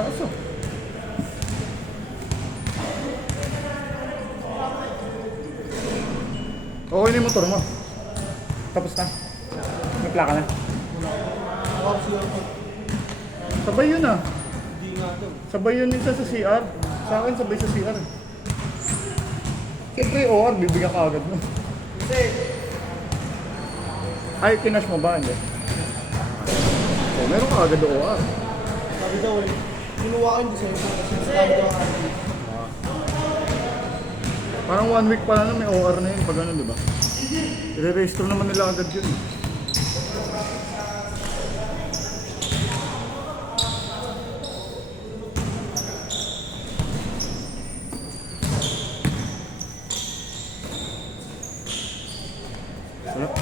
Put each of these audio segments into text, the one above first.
Taas oh. Okay na yung motor mo. Tapos na. May plaka na. Sabay yun ah. Hindi nga daw. Sabay yun isa sa CR. Sa akin sabay sa CR. Siyempre OR, bibigyan ka agad mo. Kasi, Ay, kinash mo ba? Hindi. So, meron ka agad OR. sabi daw eh, kinuha ko yung design kasi sabi daw ang Parang 1 week pa lang may OR na yun pag ano, di ba? I-register naman nila agad yun. Sarap.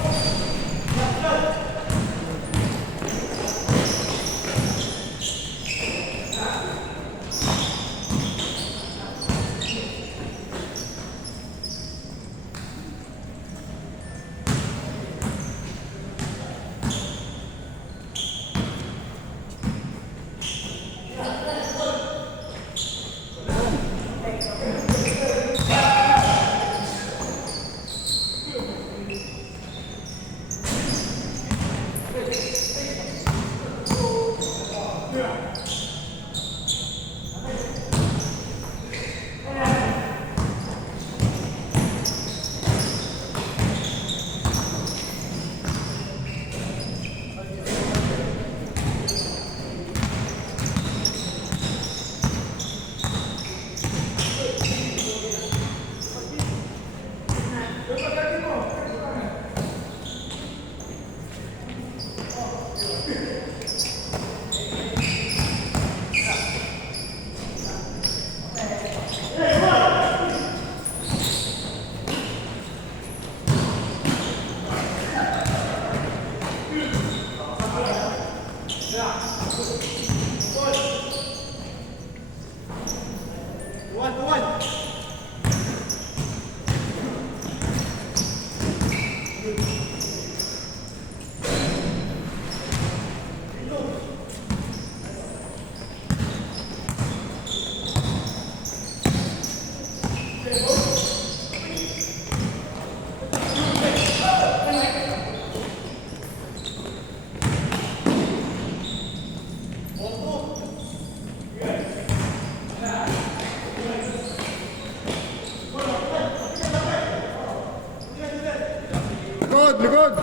Likod! Likod!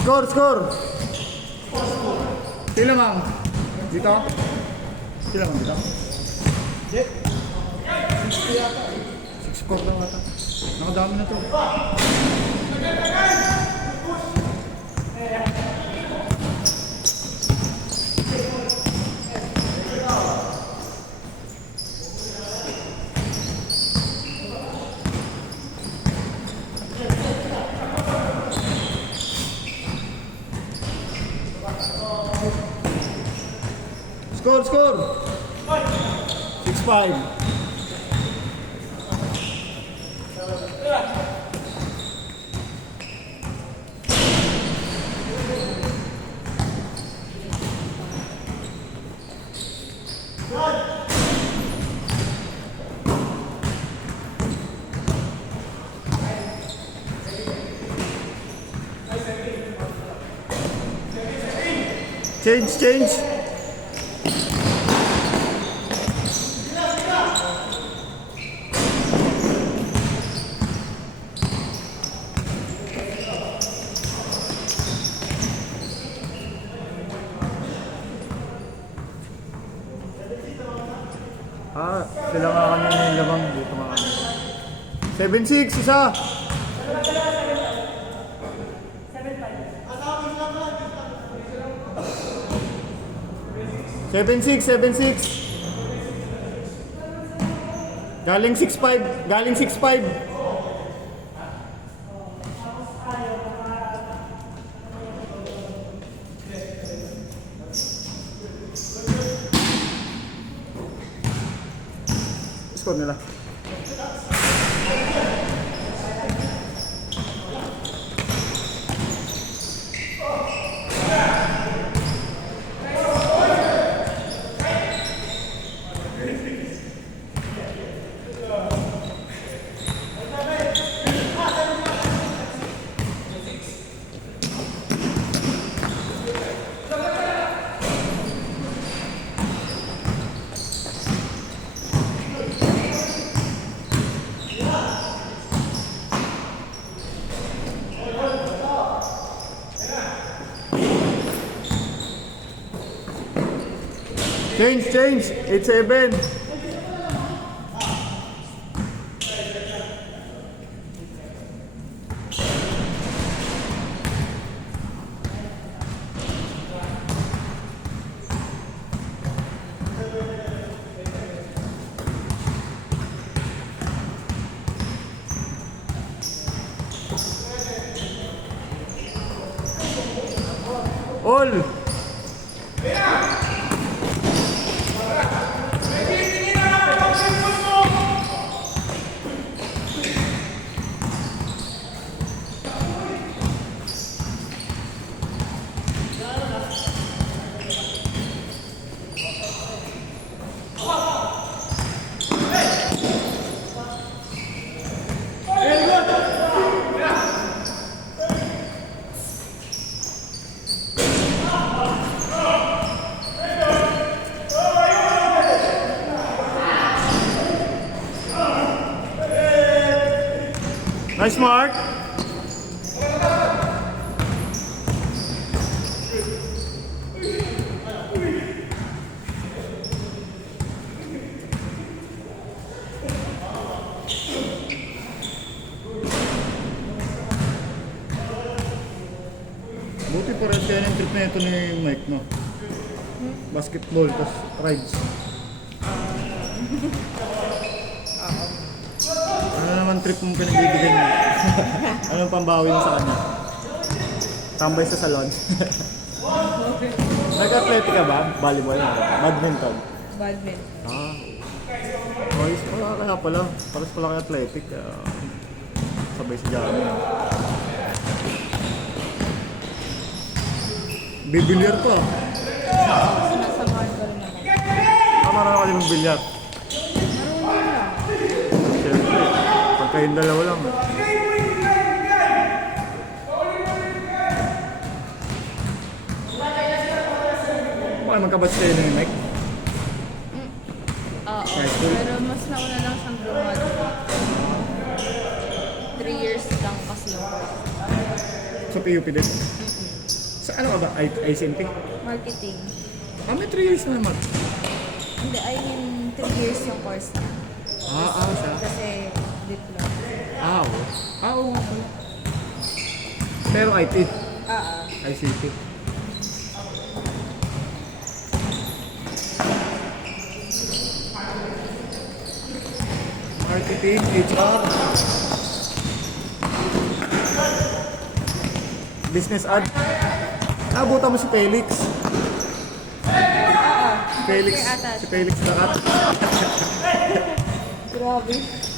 Score! Score! Sila ma'am? Dito? Sila ma'am dito? Hindi. 60 yata eh. 6 score lang ata. Nakadami na to. Score, score! 6-5. Change, change. Sila nga kanina yung labang dito nga kanina. 7-6, isa! 7-6, 7-6. Galing 6-5, galing 6-5. Score nila. Change. 8-7. All. Nice mark. Buti pa rin kaya yung trip na ito ni Mike, no? Basketball, tas rides. Ano naman trip mong pinagbibigyan mo? Anong pambawi mo sa kanya? Tambay sa salon. Nag-athletic ka ba? Volleyball? Badminton? Badminton. Ah. Ayos pala kaya pala. Paras pala kaya athletic. Sabay sa jami. Bibilyar pa. Sinasamahan ko rin naman. Marami ka din mag-bilyar. Marunong lang. Siyempre. Pagka yung dalawa lang. Baka magkabatch kayo na yung Mike? Oo. High school? Pero mas nauna lang siyang graduate. 3 years lang kasi yung course. Sa PUP din? Sa ano ka ba? ICNT? Marketing. May 3 years na naman. Hindi, I mean 3 years yung course na. Siya? Kasi diploma. Oo. Oo nga pala. Pero IT? ICT? Marketing, HR. Business ad. Naabutan mo si Felix. Felix. Si Felix Dakat. Grabe.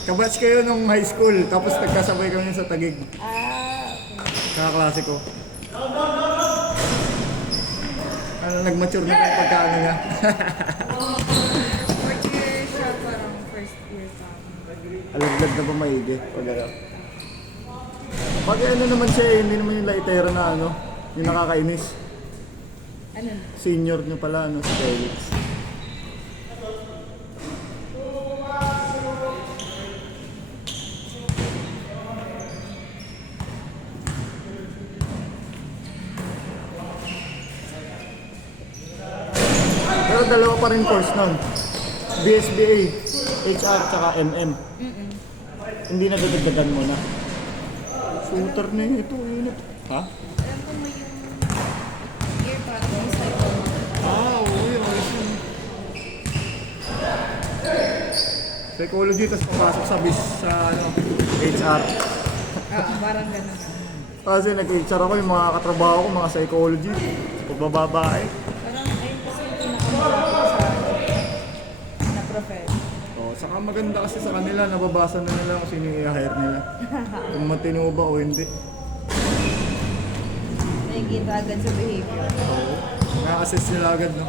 Kabatch kayo nung high school, tapos nagkasabay kami sa Taguig. Okay. Kakaklase ko. Ano, nag-mature na yung pagkaano niya. Fourth year siya, parang first year pa. Alaglag na ba maigi? Pag ano naman siya, hindi naman yung laitera na ano, yung nakakainis. Ano na? Senior niyo pala, ano, si Felix. Pero dalawa pa rin course nun. BSBA, HR, tsaka MM. Hindi na dadagdagan mo na. Shooter na yun ito, init. Ha? Alam ko mo yung year pa ito, yung cycle mo. Oo, yun. Psychology, tapos papasok sa sa ano, HR. Parang ganun. Kasi nag-HR ako, yung mga katrabaho ko, mga psychology. Pagbababae. Parang ayun kasi yung pinakamahal ko sa na profession. Saka maganda kasi sa kanila, nababasa na nila kung sino yung i-hire nila. Kung matino ba o hindi. Nakikita agad sa behavior. Na-assess nila agad, no?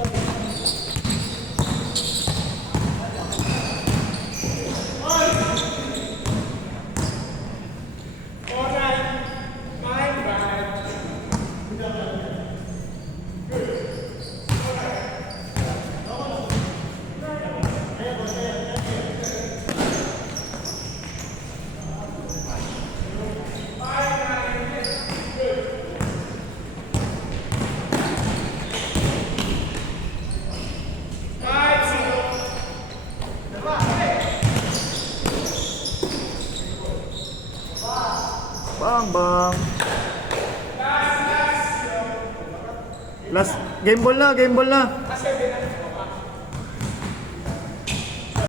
Bang, bang. Last, game ball na, game ball na.